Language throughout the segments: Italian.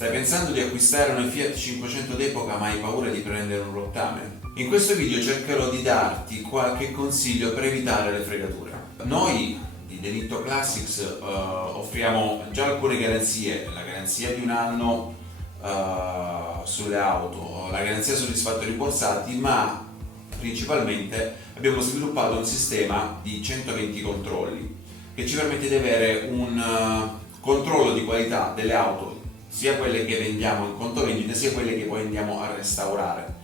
Stai pensando di acquistare una Fiat 500 d'epoca ma hai paura di prendere un rottame? In questo video cercherò di darti qualche consiglio per evitare le fregature. Noi di Delitto Classics offriamo già alcune garanzie, la garanzia di un anno sulle auto, la garanzia soddisfatto rimborsati, ma principalmente abbiamo sviluppato un sistema di 120 controlli che ci permette di avere un controllo di qualità delle auto, sia quelle che vendiamo in conto vendita sia quelle che poi andiamo a restaurare.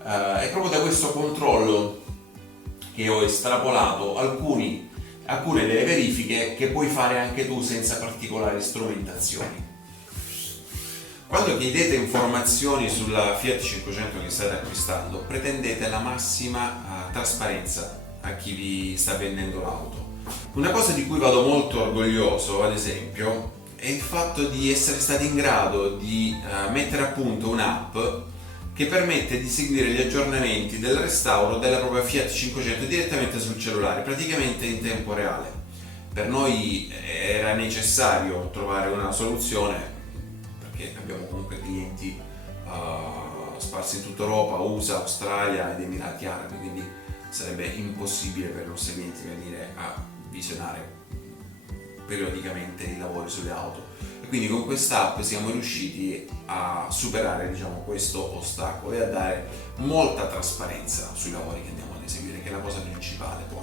È proprio da questo controllo che ho estrapolato alcune delle verifiche che puoi fare anche tu senza particolari strumentazioni. Quando chiedete informazioni sulla Fiat 500 che state acquistando, pretendete la massima trasparenza a chi vi sta vendendo l'auto. Una cosa di cui vado molto orgoglioso, ad esempio, è il fatto di essere stati in grado di mettere a punto un'app che permette di seguire gli aggiornamenti del restauro della propria Fiat 500 direttamente sul cellulare, praticamente in tempo reale. Per noi era necessario trovare una soluzione, perché abbiamo comunque clienti sparsi in tutta Europa, USA, Australia ed Emirati Arabi, quindi sarebbe impossibile per i nostri clienti venire a visionare periodicamente i lavori sulle auto, e quindi con quest'app siamo riusciti a superare, diciamo, questo ostacolo e a dare molta trasparenza sui lavori che andiamo ad eseguire, che è la cosa principale. Poi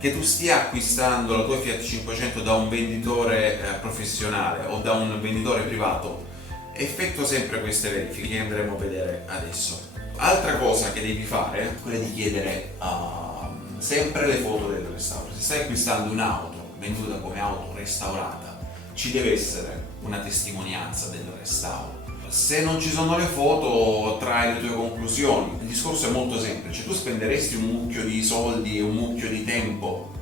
che tu stia acquistando la tua Fiat 500 da un venditore professionale o da un venditore privato, effettua sempre queste verifiche che andremo a vedere adesso. Altra cosa che devi fare è quella di chiedere sempre le foto del restauro. Se stai acquistando un'auto venduta come auto restaurata, ci deve essere una testimonianza del restauro. Se non ci sono le foto, trai le tue conclusioni. Il discorso è molto semplice: tu spenderesti un mucchio di soldi e un mucchio di tempo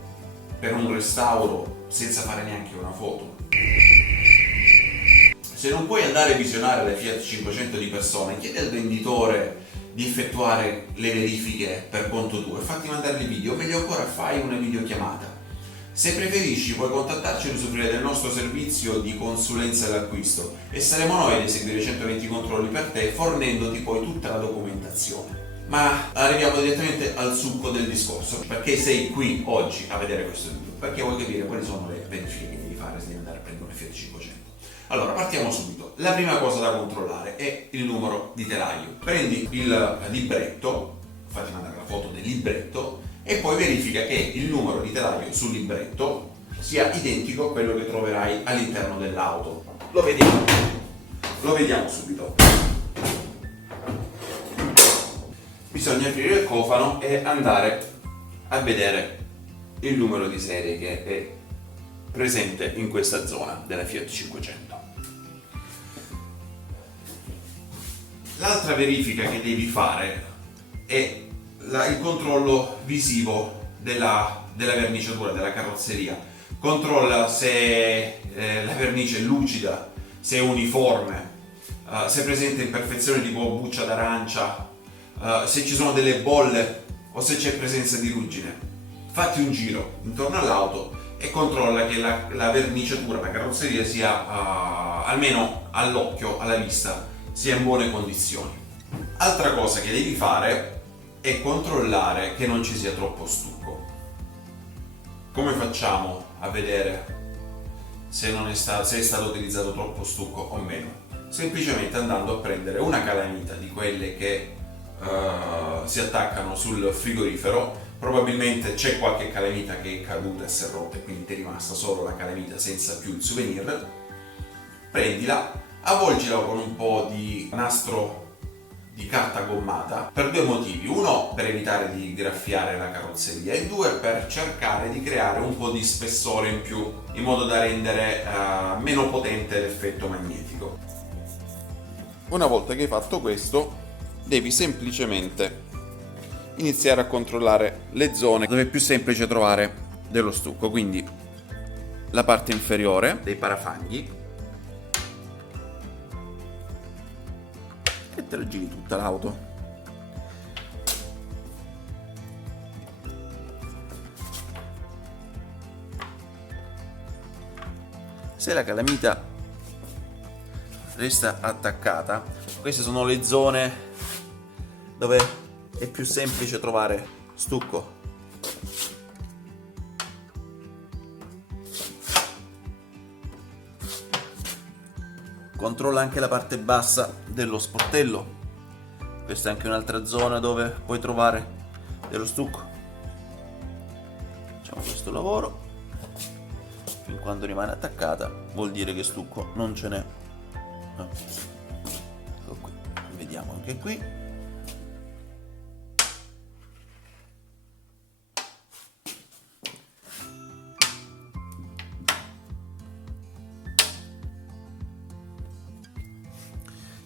per un restauro senza fare neanche una foto? Se non puoi andare a visionare le Fiat 500 di persona, chiedi al venditore di effettuare le verifiche per conto tuo e fatti mandare il video, o meglio ancora fai una videochiamata. Se preferisci puoi contattarci e usufruire del nostro servizio di consulenza all'acquisto e saremo noi ad eseguire 120 controlli per te, fornendoti poi tutta la documentazione. Ma arriviamo direttamente al succo del discorso. Perché sei qui oggi a vedere questo video? Perché vuoi capire quali sono le verifiche che devi fare se devi andare a prendere una Fiat 500. Allora, partiamo subito. La prima cosa da controllare è il numero di telaio. Prendi il libretto, fatti mandare la foto del libretto, e poi verifica che il numero di telaio sul libretto sia identico a quello che troverai all'interno dell'auto. Lo vediamo subito. Bisogna aprire il cofano e andare a vedere il numero di serie che è presente in questa zona della Fiat 500. L'altra verifica che devi fare è il controllo visivo della verniciatura della carrozzeria. Controlla se la vernice è lucida, se è uniforme, se è presente imperfezioni tipo buccia d'arancia, se ci sono delle bolle o se c'è presenza di ruggine. Fatti un giro intorno all'auto e controlla che la verniciatura, la carrozzeria sia almeno all'occhio, alla vista, sia in buone condizioni. Altra cosa che devi fare è controllare che non ci sia troppo stucco. Come facciamo a vedere se è stato utilizzato troppo stucco o meno? Semplicemente andando a prendere una calamita di quelle che si attaccano sul frigorifero. Probabilmente c'è qualche calamita che è caduta e si è rotta e quindi ti è rimasta solo la calamita senza più il souvenir. Prendila, avvolgila con un po' di nastro di carta gommata per due motivi: uno, per evitare di graffiare la carrozzeria, e due, per cercare di creare un po' di spessore in più in modo da rendere meno potente l'effetto magnetico. Una volta che hai fatto questo, devi semplicemente iniziare a controllare le zone dove è più semplice trovare dello stucco, quindi la parte inferiore dei parafanghi, e te la giri tutta l'auto. Se la calamita resta attaccata. Queste sono le zone dove è più semplice trovare stucco. Controlla anche la parte bassa dello sportello. Questa è anche un'altra zona dove puoi trovare dello stucco. Facciamo questo lavoro. Fin quando rimane attaccata vuol dire che stucco non ce n'è. Ecco qui. Vediamo anche qui.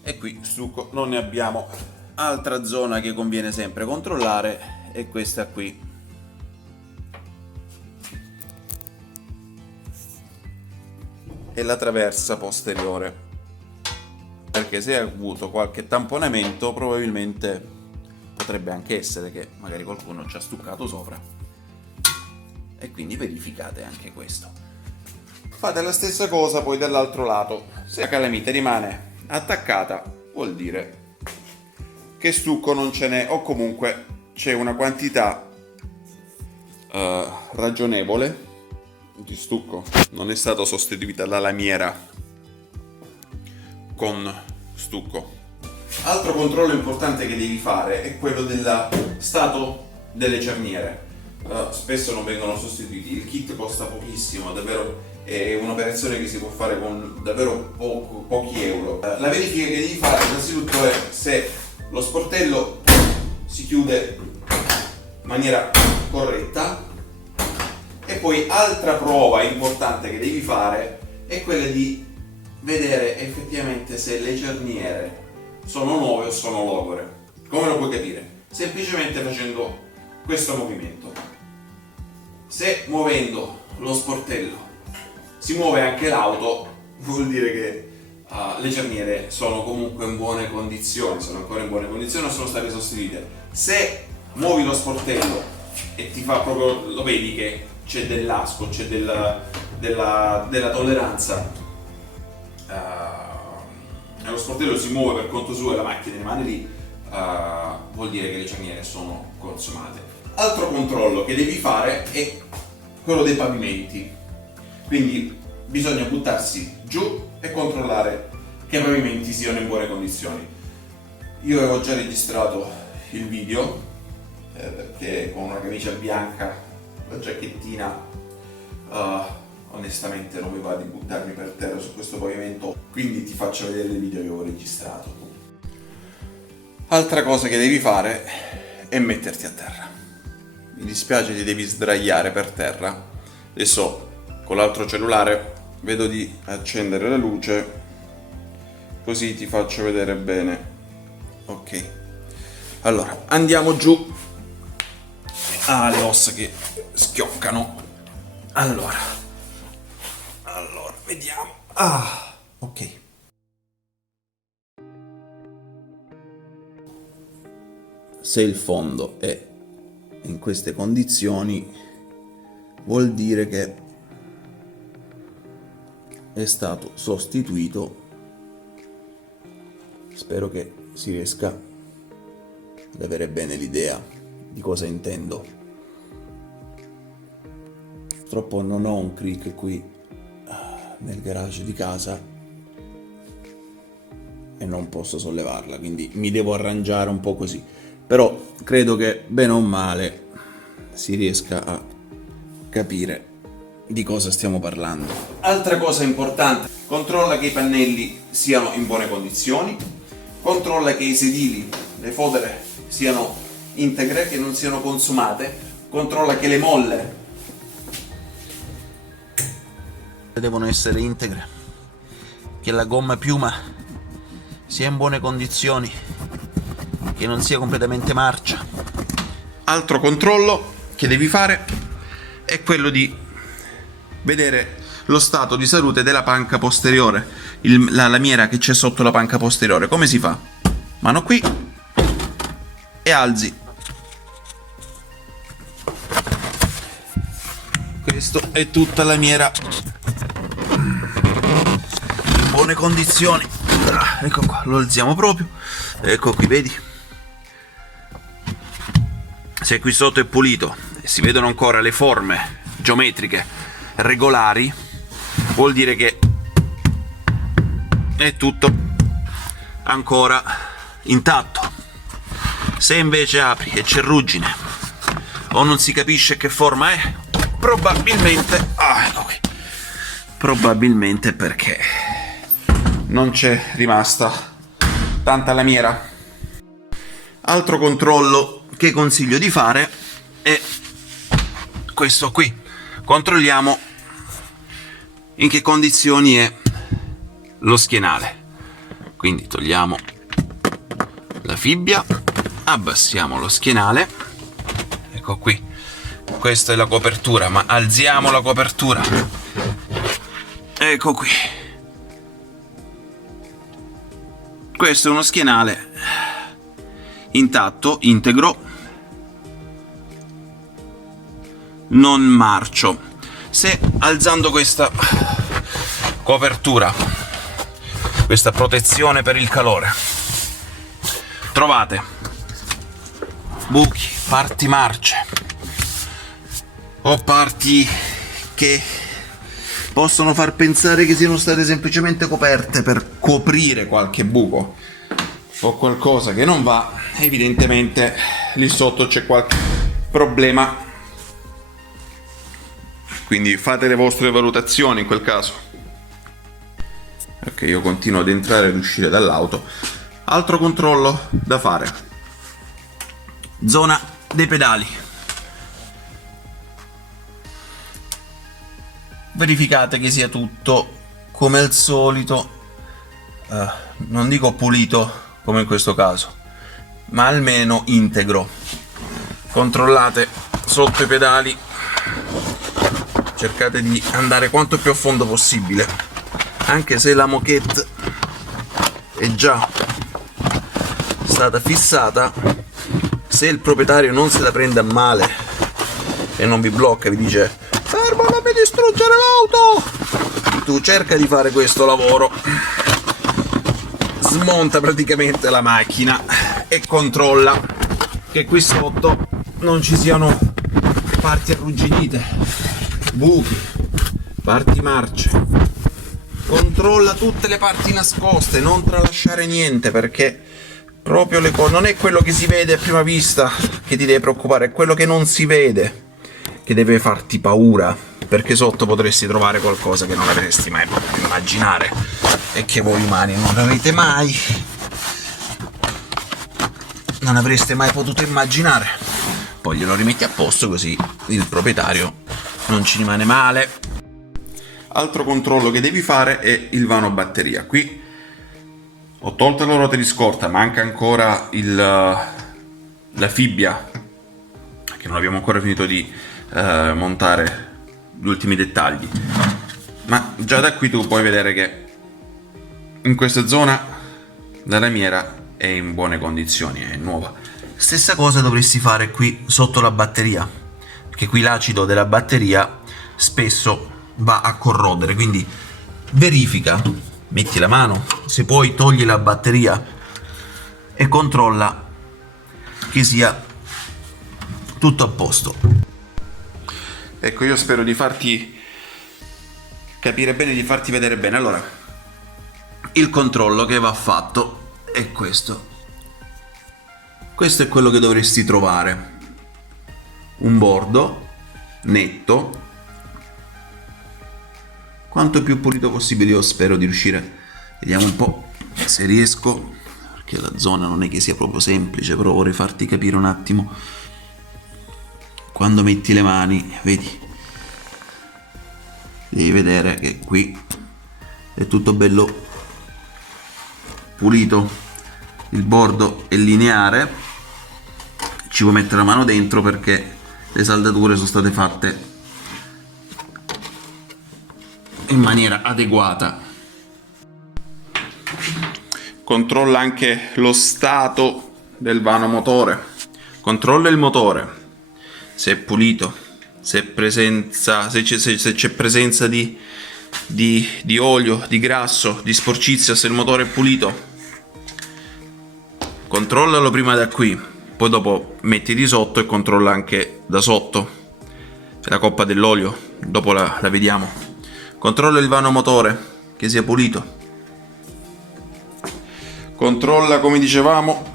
E qui stucco non ne abbiamo. Altra zona che conviene sempre controllare è questa qui. E la traversa posteriore, perché se hai avuto qualche tamponamento probabilmente potrebbe anche essere che magari qualcuno ci ha stuccato sopra, e quindi verificate anche questo. Fate la stessa cosa poi dall'altro lato. Se la calamita rimane attaccata vuol dire che stucco non ce n'è, o comunque c'è una quantità ragionevole di stucco. Non è stata sostituita la lamiera con stucco. Altro controllo importante che devi fare è quello del stato delle cerniere. Spesso non vengono sostituiti, il kit costa pochissimo, davvero è un'operazione che si può fare con davvero pochi euro. La verifica che devi fare innanzitutto è se lo sportello si chiude in maniera corretta, e poi altra prova importante che devi fare è quella di vedere effettivamente se le cerniere sono nuove o sono logore. Come lo puoi capire? Semplicemente facendo questo movimento. Se muovendo lo sportello si muove anche l'auto, vuol dire che le cerniere sono comunque in buone condizioni, sono ancora in buone condizioni o sono state sostituite. Se muovi lo sportello e ti fa proprio, lo vedi che c'è dell'asco, c'è della tolleranza, e lo sportello si muove per conto suo e la macchina rimane lì, vuol dire che le cerniere sono consumate. Altro controllo che devi fare è quello dei pavimenti. Quindi bisogna buttarsi giù e controllare che i pavimenti siano in buone condizioni. Io avevo già registrato il video perché con una camicia bianca, la giacchettina, onestamente non mi va di buttarmi per terra su questo pavimento, quindi ti faccio vedere il video che ho registrato. Altra cosa che devi fare è metterti a terra. Mi dispiace, ti devi sdraiare per terra. Adesso con l'altro cellulare vedo di accendere la luce, così ti faccio vedere bene. Ok, allora andiamo giù. Le ossa che schioccano. Allora vediamo. Ok. Se il fondo è in queste condizioni vuol dire che è stato sostituito. Spero che si riesca ad avere bene l'idea di cosa intendo. Purtroppo non ho un crick qui nel garage di casa e non posso sollevarla, quindi mi devo arrangiare un po' così, però credo che bene o male si riesca a capire di cosa stiamo parlando. Altra cosa importante: controlla che i pannelli siano in buone condizioni, controlla che i sedili, le fodere siano integre, che non siano consumate, controlla che le molle devono essere integre, che la gomma piuma sia in buone condizioni, che non sia completamente marcia. Altro controllo che devi fare è quello di vedere lo stato di salute della panca posteriore, la lamiera che c'è sotto la panca posteriore. Come si fa? Mano qui e alzi. Questo è tutta la lamiera in buone condizioni. ecco qua, lo alziamo proprio, ecco qui, vedi? Se qui sotto è pulito e si vedono ancora le forme geometriche regolari, vuol dire che è tutto ancora intatto. Se invece apri e c'è ruggine o non si capisce che forma è, probabilmente ecco qui, probabilmente perché non c'è rimasta tanta lamiera. Altro controllo che consiglio di fare è questo qui. Controlliamo in che condizioni è lo schienale. Quindi togliamo la fibbia, abbassiamo lo schienale, ecco qui, questa è la copertura, ma alziamo la copertura, ecco qui. Questo è uno schienale intatto, integro, non marcio. Se alzando questa copertura, questa protezione per il calore, trovate buchi, parti marce o parti che possono far pensare che siano state semplicemente coperte per coprire qualche buco o qualcosa che non va, evidentemente lì sotto c'è qualche problema, quindi fate le vostre valutazioni in quel caso. Ok, io continuo ad entrare ed uscire dall'auto. Altro controllo da fare: zona dei pedali. Verificate che sia tutto come al solito, non dico pulito come in questo caso, ma almeno integro. Controllate sotto i pedali, cercate di andare quanto più a fondo possibile, anche se la moquette è già stata fissata. Se il proprietario non se la prende a male e non vi blocca, vi dice fermo, non mi distruggere l'auto, tu cerca di fare questo lavoro, smonta praticamente la macchina e controlla che qui sotto non ci siano parti arrugginite, buchi, parti marce. Controlla tutte le parti nascoste, non tralasciare niente, perché proprio le cose non è quello che si vede a prima vista che ti deve preoccupare, è quello che non si vede che deve farti paura, perché sotto potresti trovare qualcosa che non avresti mai potuto immaginare e che voi umani non avrete mai, non avreste mai potuto immaginare. Poi glielo rimetti a posto così il proprietario non ci rimane male. Altro controllo che devi fare è il vano batteria. Qui ho tolto la ruota di scorta, manca ancora la fibbia, che non abbiamo ancora finito di montare gli ultimi dettagli, ma già da qui tu puoi vedere che in questa zona la lamiera è in buone condizioni, è nuova. Stessa cosa dovresti fare qui sotto la batteria, perché qui l'acido della batteria spesso va a corrodere, quindi verifica, metti la mano, se puoi togli la batteria e controlla che sia tutto a posto. Ecco, io spero di farti capire bene, di farti vedere bene. Allora, il controllo che va fatto è questo. Questo è quello che dovresti trovare: un bordo netto, quanto più pulito possibile. Io spero di riuscire, vediamo un po' se riesco, perché la zona non è che sia proprio semplice, però vorrei farti capire un attimo. Quando metti le mani, vedi, devi vedere che qui è tutto bello pulito, il bordo è lineare, ci puoi mettere la mano dentro perché le saldature sono state fatte in maniera adeguata. Controlla anche lo stato del vano motore, controlla il motore, se è pulito, se c'è presenza di di olio, di grasso, di sporcizia se il motore è pulito. Controllalo prima da qui, poi dopo mettiti sotto e controlla anche da sotto la coppa dell'olio, dopo la vediamo. Controlla il vano motore, che sia pulito. Controlla, come dicevamo,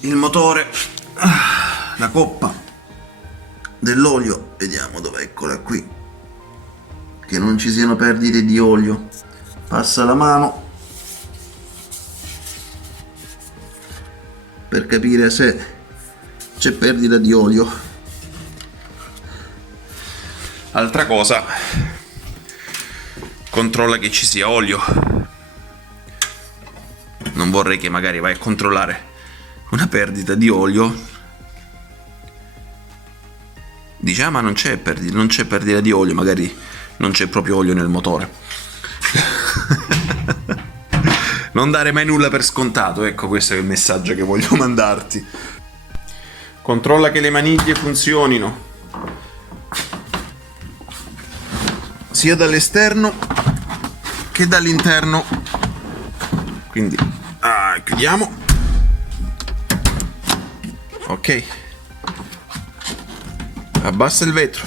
il motore, la coppa dell'olio, vediamo dov'è, eccola qui, che non ci siano perdite di olio. Passa la mano per capire se c'è perdita di olio. Altra cosa, controlla che ci sia olio. Non vorrei che magari vai a controllare una perdita di olio, dici ma non c'è perdita di olio, magari non c'è proprio olio nel motore. Non dare mai nulla per scontato, ecco, questo è il messaggio che voglio mandarti. Controlla che le maniglie funzionino sia dall'esterno che dall'interno, quindi chiudiamo. Ok, abbassa il vetro.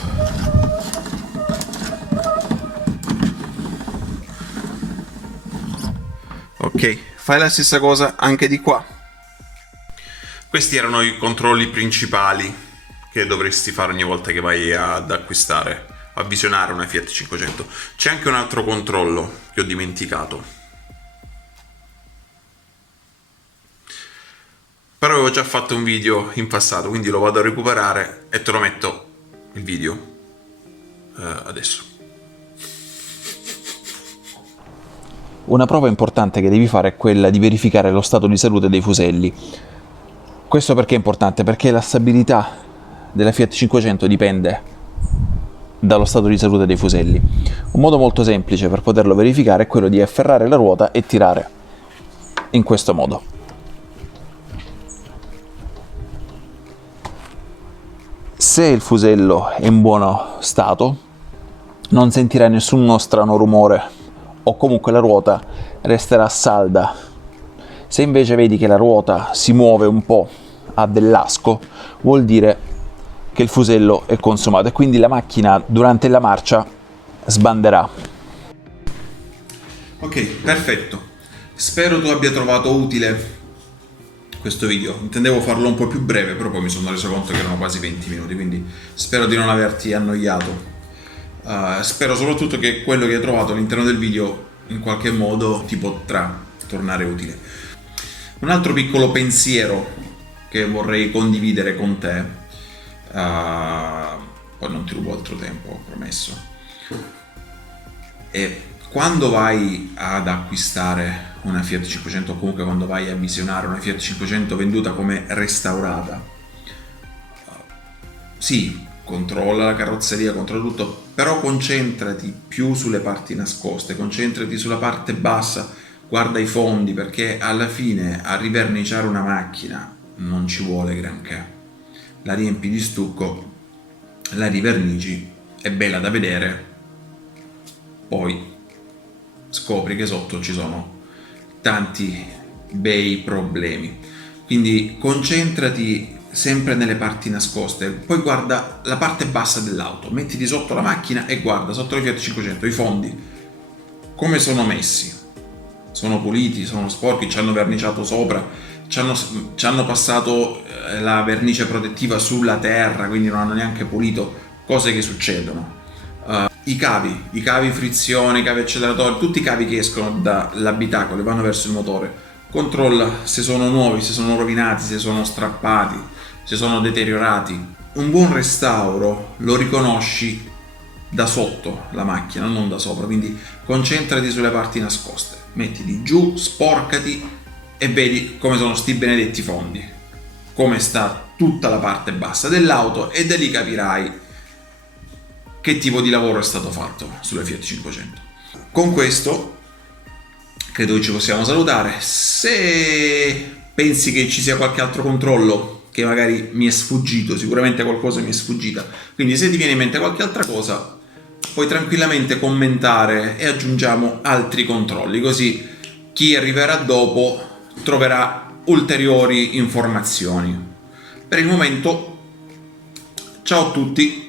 Ok, fai la stessa cosa anche di qua. Questi erano i controlli principali che dovresti fare ogni volta che vai ad acquistare, a visionare una Fiat 500. C'è anche un altro controllo che ho dimenticato, però avevo già fatto un video in passato, quindi lo vado a recuperare e te lo metto il video adesso. Una prova importante che devi fare è quella di verificare lo stato di salute dei fuselli. Questo perché è importante? Perché la stabilità della Fiat 500 dipende dallo stato di salute dei fuselli. Un modo molto semplice per poterlo verificare è quello di afferrare la ruota e tirare in questo modo. Se il fusello è in buono stato, non sentirai nessuno strano rumore o comunque la ruota resterà salda. Se invece vedi che la ruota si muove un po', ha dell'asco, vuol dire che il fusello è consumato e quindi la macchina durante la marcia sbanderà. Ok, perfetto. Spero tu abbia trovato utile questo video. Intendevo farlo un po' più breve, però poi mi sono reso conto che erano quasi 20 minuti, quindi spero di non averti annoiato. Spero soprattutto che quello che hai trovato all'interno del video in qualche modo ti potrà tornare utile. Un altro piccolo pensiero che vorrei condividere con te, poi non ti rubo altro tempo, ho promesso, è quando vai ad acquistare una Fiat 500 o comunque quando vai a visionare una Fiat 500 venduta come restaurata, sì, controlla la carrozzeria, controlla tutto, però concentrati più sulle parti nascoste, concentrati sulla parte bassa, guarda i fondi, perché alla fine a riverniciare una macchina non ci vuole granché. La riempi di stucco, la rivernici, è bella da vedere, poi scopri che sotto ci sono tanti bei problemi. Quindi concentrati sempre nelle parti nascoste, poi guarda la parte bassa dell'auto, mettiti sotto la macchina e guarda sotto la Fiat 500 i fondi come sono messi, sono puliti, sono sporchi, ci hanno verniciato sopra, ci hanno passato la vernice protettiva sulla terra, quindi non hanno neanche pulito, cose che succedono. I cavi frizione, i cavi acceleratori, tutti i cavi che escono dall'abitacolo e vanno verso il motore, controlla se sono nuovi, se sono rovinati, se sono strappati, se sono deteriorati. Un buon restauro lo riconosci da sotto la macchina, non da sopra, quindi concentrati sulle parti nascoste, mettili giù, sporcati e vedi come sono sti benedetti fondi, come sta tutta la parte bassa dell'auto, e da lì capirai che tipo di lavoro è stato fatto sulla Fiat 500. Con questo credo che ci possiamo salutare. Se pensi che ci sia qualche altro controllo che magari mi è sfuggito, sicuramente qualcosa mi è sfuggita, quindi se ti viene in mente qualche altra cosa puoi tranquillamente commentare e aggiungiamo altri controlli, così chi arriverà dopo troverà ulteriori informazioni. Per il momento, ciao a tutti.